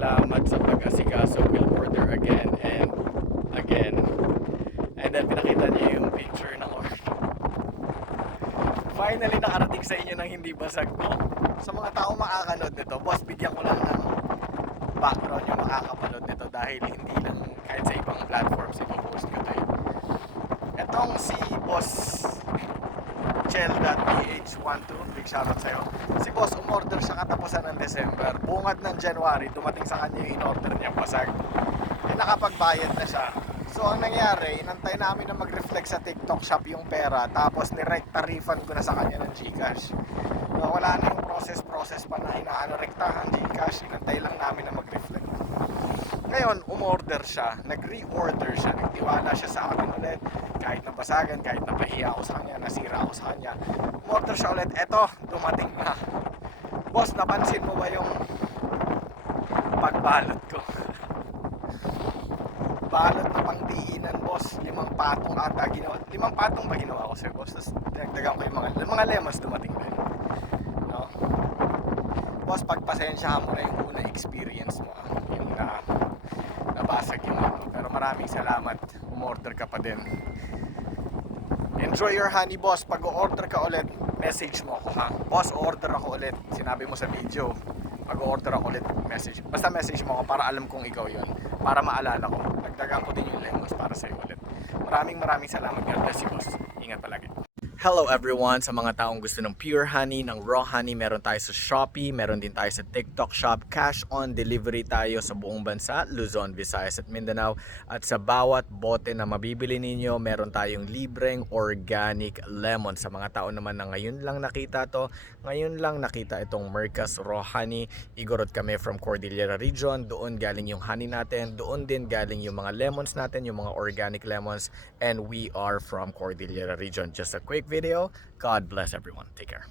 salamat sa pag-asikaso. Will order again and again. And then pinakita niyo yung picture ng order. Finally nakarating sa inyo ng hindi basag to. Sa mga tao makakanood nito, boss, bigyan ko lang ng background yung makakapanood nito dahil hindi lang kahit sa ibang platforms ipopost ko to. Etong si boss Chel.ph12, big shoutout sa'yo. Si boss, umorder siya katapusan ng December. Bungad ng January, dumating sa kanya yung in-order niyang basag. Eh, nakapagbayad na siya. So ang nangyari, inantay namin na mag-reflect sa TikTok shop yung pera, tapos nirekta refund ko na sa kanya ng Gcash. So, wala na yung process pa na rektahan Gcash, inantay lang namin na mag-reflect. Ngayon, umorder siya, nag-reorder siya, nagtiwala siya sa akin ulit. Kahit nabasagan, kahit napahiya ako sa kanya, nasira ako sa kanya. Umorder siya ulit, eto, dumating na. Boss, napansin mo ba yung pagbalot ko? Balot na pangdiinan, boss. 5 patong ata ginawa. 5 patong ba ginawa ko, sir, boss? Tapos dinagdagan ko yung mga lemons dumating din. No? Boss, pagpasensyahan mo na yung unang experience mo. Yung nabasag yung ano. Pero maraming salamat. Umorder ka pa din. Enjoy your honey, boss. Pag o-order ka ulit, message mo ako, ha? Boss, order ako ulit. Sinabi mo sa video. Pag o-order ako ulit, message. Basta message mo ako para alam kong ikaw yon, para maalala ko. Dagdagan ko din yung lemons para sa'yo ulit. Maraming salamat. God bless you, boss. Ingat palagi. Hello everyone, sa mga taong gusto ng pure honey, ng raw honey, meron tayo sa Shopee, meron din tayo sa TikTok Shop. Cash on delivery tayo sa buong bansa, Luzon, Visayas at Mindanao. At sa bawat bote na mabibili ninyo, meron tayong libreng organic lemon. Sa mga tao naman na ngayon lang nakita to, ngayon lang nakita itong Mercas Raw Honey, igorot kami from Cordillera Region. Doon galing yung honey natin, doon din galing yung mga lemons natin, yung mga organic lemons, and we are from Cordillera Region. Just a quick video. God bless everyone. Take care.